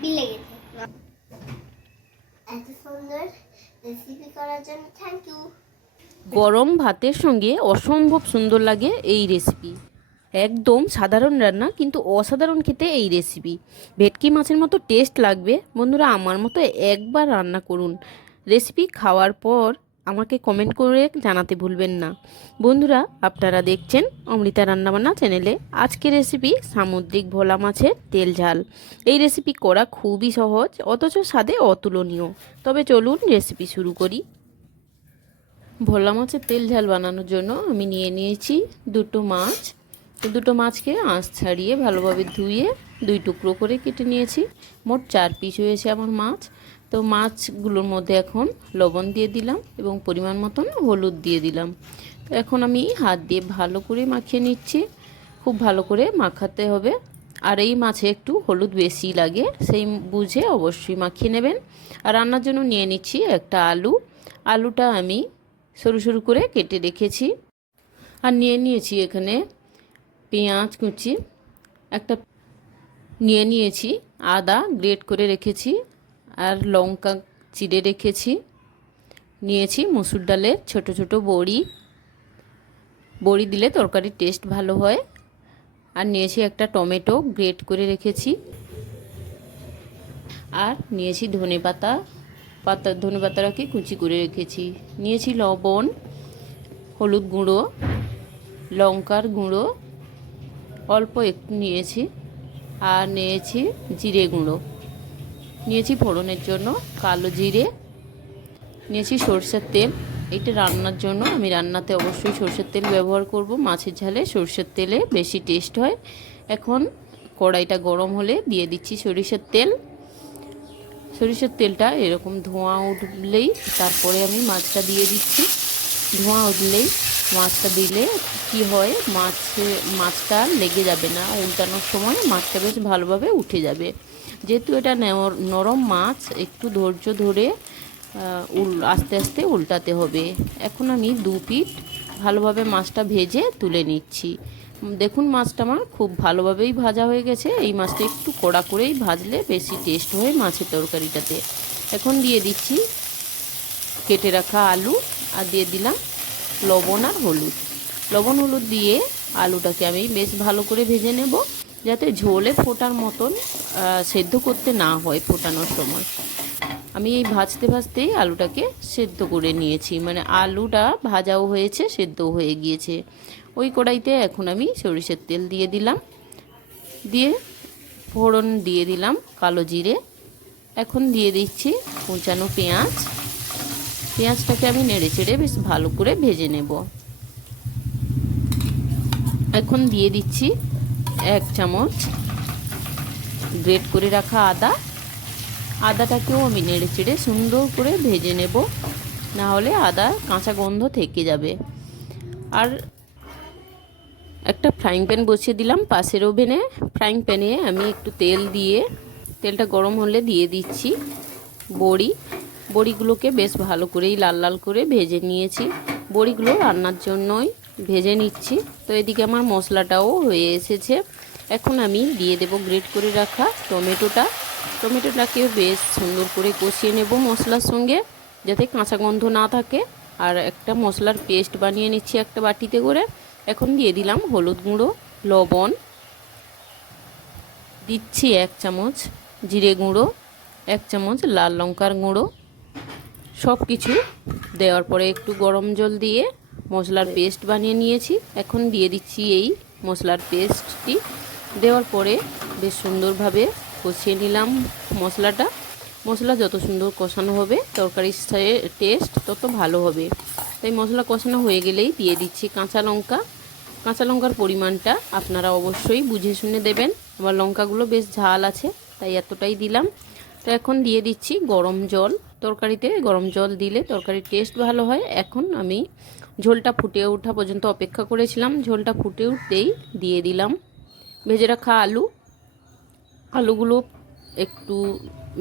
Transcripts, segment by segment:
Happy লেগেছে এত সুন্দর রেসিপি করার জন্য থ্যাংক ইউ গরম ভাতের সঙ্গে অসম্ভব সুন্দর লাগে এই রেসিপি একদম সাধারণ রান্না কিন্তু অসাধারণ খেতে এই রেসিপি ভেটকি মাছের মতো টেস্ট লাগবে। বন্ধুরা আমার মতো একবার রান্না করুন। রেসিপি খাওয়ার পর আমাকে কমেন্ট করে জানাতে ভুলবেন না। বন্ধুরা, আপনারা দেখছেন অমৃতা রান্নাবান্না চ্যানেলে আজকের রেসিপি সামুদ্রিক ভোলা মাছের তেল ঝাল। এই রেসিপি করা খুবই সহজ, অথচ স্বাদে অতুলনীয়। তবে চলুন রেসিপি শুরু করি। ভোলা মাছের তেল ঝাল বানানোর জন্য আমি নিয়ে নিয়েছি দুটো মাছ। দুটো মাছকে আঁশ ছাড়িয়ে ভালোভাবে ধুয়ে দুই টুকরো করে কেটে নিয়েছি। মোট চার পিস হয়েছে আমার মাছ। তো মাছগুলোর মধ্যে এখন লবণ দিয়ে দিলাম এবং পরিমাণ মতন হলুদ দিয়ে দিলাম। তো এখন আমি হাত দিয়ে ভালো করে মাখিয়ে নিচ্ছি। খুব ভালো করে মাখাতে হবে। আর এই মাছে একটু হলুদ বেশি লাগে, সেই বুঝে অবশ্যই মাখিয়ে নেবেন। আর রান্নার জন্য নিয়ে নিচ্ছি একটা আলু। আলুটা আমি সরু সরু করে কেটে রেখেছি। আর নিয়ে নিয়েছি এখানে পেঁয়াজ কুচি। একটা নিয়ে নিয়েছি, আদা গ্রেট করে রেখেছি। আর লঙ্কা চিড়ে রেখেছি। নিয়েছি মুসুর ডালের ছোট ছোট বড়ি। বড়ি দিলে তরকারির টেস্ট ভালো হয়। আর নিয়েছি একটা টমেটো গ্রেট করে রেখেছি। আর নিয়েছি ধনে পাতা। পাতা, ধনে পাতাটাকে কুচি করে রেখেছি। নিয়েছি লবণ, হলুদ গুঁড়ো, লঙ্কার গুঁড়ো। অল্প একটু নিয়েছি। আর নিয়েছি জিরে গুঁড়ো। নিয়েছি ফোড়নের জন্য কালো জিরে, নিয়েছি সর্ষের তেল। এটা রান্নার জন্য আমি রান্নাতে অবশ্যই সর্ষের তেল ব্যবহার করব। মাছের ঝালে সর্ষের তেলে বেশি টেস্ট হয়। এখন কড়াইটা গরম হলে দিয়ে দিচ্ছি সরিষার তেল। সরিষার তেলটা এরকম ধোঁয়া উঠলেই তারপরে আমি মাছটা দিয়ে দিচ্ছি। ধোঁয়া উঠলেই মাছটা দিলে কি হয়? মাছে, মাছটা লেগে যাবে না। উল্টানোর সময় মাছটা বেশ ভালোভাবে উঠে যাবে। যেহেতু এটা নরম মাছ, একটু ধৈর্য ধরে উল, আস্তে আস্তে উল্টাতে হবে। এখন আমি দু পিঠ ভালোভাবে মাছটা ভেজে তুলে নিচ্ছি। দেখুন মাছটা আমার খুব ভালোভাবেই ভাজা হয়ে গেছে। এই মাছটা একটু কড়া করেই ভাজলে বেশি টেস্ট হয় মাছের তরকারিটাতে। এখন দিয়ে দিচ্ছি কেটে রাখা আলু আর দিয়ে দিলাম লবণ আর হলুদ। লবণ হলুদ দিয়ে আলুটাকে আমি বেশ ভালো করে ভেজে নেব। যাতে ঝোলে ফোটার মতন সেদ্ধ করতে না হয় ফোটানোর সময়। আমি এই ভাজতে ভাজতেই আলুটাকে সেদ্ধ করে নিয়েছি। মানে আলুটা ভাজাও হয়েছে, সেদ্ধও হয়ে গিয়েছে। ওই কড়াইতে এখন আমি সরিষার তেল দিয়ে দিলাম। দিয়ে ফোড়ন দিয়ে দিলাম কালো জিরে। এখন দিয়ে দিচ্ছি কুচানো পেঁয়াজ। পেঁয়াজটাকে আমি নেড়ে চেড়ে বেশ ভালো করে ভেজে নেব। এখন দিয়ে দিচ্ছি এক চামচ গ্রেট করে রাখা আদা। আদাটাকেও আমি নেড়ে চেড়ে সুন্দর করে ভেজে নেব, না হলে আদা কাঁচা গন্ধ থেকে যাবে। আর একটা ফ্রাইং প্যান বসিয়ে দিলাম পাশের ওভেনে। ফ্রাইং প্যানে আমি একটু তেল দিয়ে, তেলটা গরম হলে দিয়ে দিচ্ছি বড়ি। বড়িগুলোকে বেশ ভালো করেই লাল লাল করে ভেজে নিয়েছি। বড়িগুলো রান্নার জন্যই ভেজে নিচ্ছি। তো এদিকে আমার মশলাটাও হয়ে এসেছে। এখন আমি দিয়ে দেব গ্রেট করে রাখা টমেটোটা। টমেটোটাকে বেশ সুন্দর করে কষিয়ে নেব মশলার সঙ্গে, যাতে কাঁচা গন্ধ না থাকে। আর একটা মশলার পেস্ট বানিয়ে নিচ্ছি একটা বাটিতে করে। এখন দিয়ে দিলাম হলুদ গুঁড়ো, লবণ। দিচ্ছি এক চামচ জিরে গুঁড়ো, এক চামচ লাল লঙ্কার গুঁড়ো। সব কিছু দেওয়ার পরে একটু গরম জল দিয়ে মশলার পেস্ট বানিয়ে নিয়েছি। এখন দিয়ে দিচ্ছি এই মশলার পেস্টটি। দেওয়ার পরে বেশ সুন্দরভাবে কষিয়ে নিলাম মশলাটা। মশলা যত সুন্দর কষানো হবে তরকারির টেস্ট তত ভালো হবে। তাই মশলা কষানো হয়ে গেলেই দিয়ে দিচ্ছি কাঁচা লঙ্কা। কাঁচা লঙ্কার পরিমাণটা আপনারা অবশ্যই বুঝে শুনে দেবেন। আমার লঙ্কাগুলো বেশ ঝাল আছে তাই এতটাই দিলাম। তো এখন দিয়ে দিচ্ছি গরম জল। তরকারিতে গরম জল দিলে তরকারির টেস্ট ভালো হয়। এখন আমি ঝোলটা ফুটে ওঠা পর্যন্ত অপেক্ষা করেছিলাম। ঝোলটা ফুটে উঠতেই দিয়ে দিলাম। ভেজে রাখা আলু। আলুগুলো একটু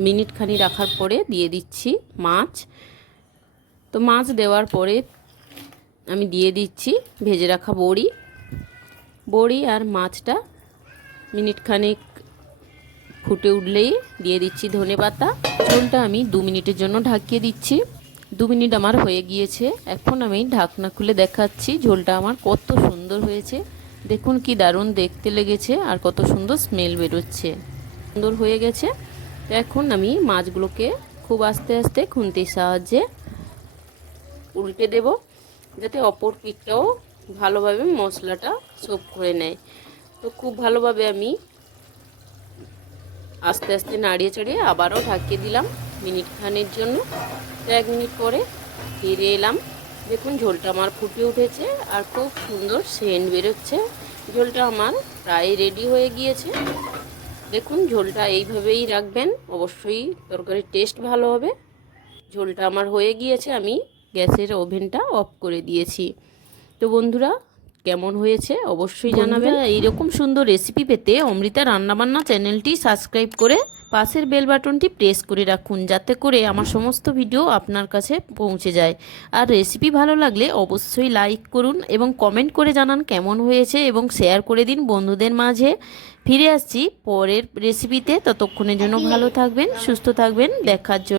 মিনিট খানি রাখার পরে দিয়ে দিচ্ছি মাছ। তো মাছ দেওয়ার পরে আমি দিয়ে দিচ্ছি ভেজে রাখা বড়ি। বড়ি আর মাছটা মিনিট খানেক ফুটে উঠলেই দিয়ে দিচ্ছি ধনে পাতা ঝোলটা আমি দু মিনিটের জন্য ঢাকিয়ে দিচ্ছি। দু মিনিট আমার হয়ে গিয়েছে। এখন আমি ঢাকনা খুলে দেখাচ্ছি, ঝোলটা আমার কত সুন্দর হয়েছে। দেখুন কি দারুণ দেখতে লেগেছে আর কত সুন্দর স্মেল বেরোচ্ছে। সুন্দর হয়ে গেছে। তো এখন আমি মাছগুলোকে খুব আস্তে আস্তে খুন্তির সাহায্যে উল্টে দেব, যাতে অপর পিঠটাও ভালোভাবে মশলাটা সোপ করে নেয়। তো খুব ভালোভাবে আমি আস্তে আস্তে নাড়িয়ে চাড়িয়ে আবারও ঢাকিয়ে দিলাম। মিনিট খানের জন্য। এক মিনিট পরে ফিরে এলাম। দেখুন, ঝোলটা আমার ফুটে উঠেছে আর খুব সুন্দর সেন্ট বেরোচ্ছে। ঝোলটা আমার প্রায় রেডি হয়ে গিয়েছে। দেখুন, ঝোলটা এইভাবেই রাখবেন। অবশ্যই তরকারির টেস্ট ভালো হবে। ঝোলটা আমার হয়ে গিয়েছে। আমি গ্যাসের ওভেনটা অফ করে দিয়েছি। তো বন্ধুরা, কেমন হয়েছে অবশ্যই জানাবেন। এইরকম সুন্দর রেসিপি পেতে অমৃতা রান্নাবান্না চ্যানেলটি সাবস্ক্রাইব করে পাশের বেল বাটনটি প্রেস করে রাখুন যাতে করে আমার সমস্ত ভিডিও আপনার কাছে পৌঁছে যায়। আর রেসিপি ভালো লাগলে অবশ্যই লাইক করুন এবং কমেন্ট করে জানান কেমন হয়েছে এবং শেয়ার করে দিন বন্ধুদের মাঝে। ফিরে আসছি পরের রেসিপিতে ততক্ষণের জন্য ভালো থাকবেন, সুস্থ থাকবেন, দেখার জন্য।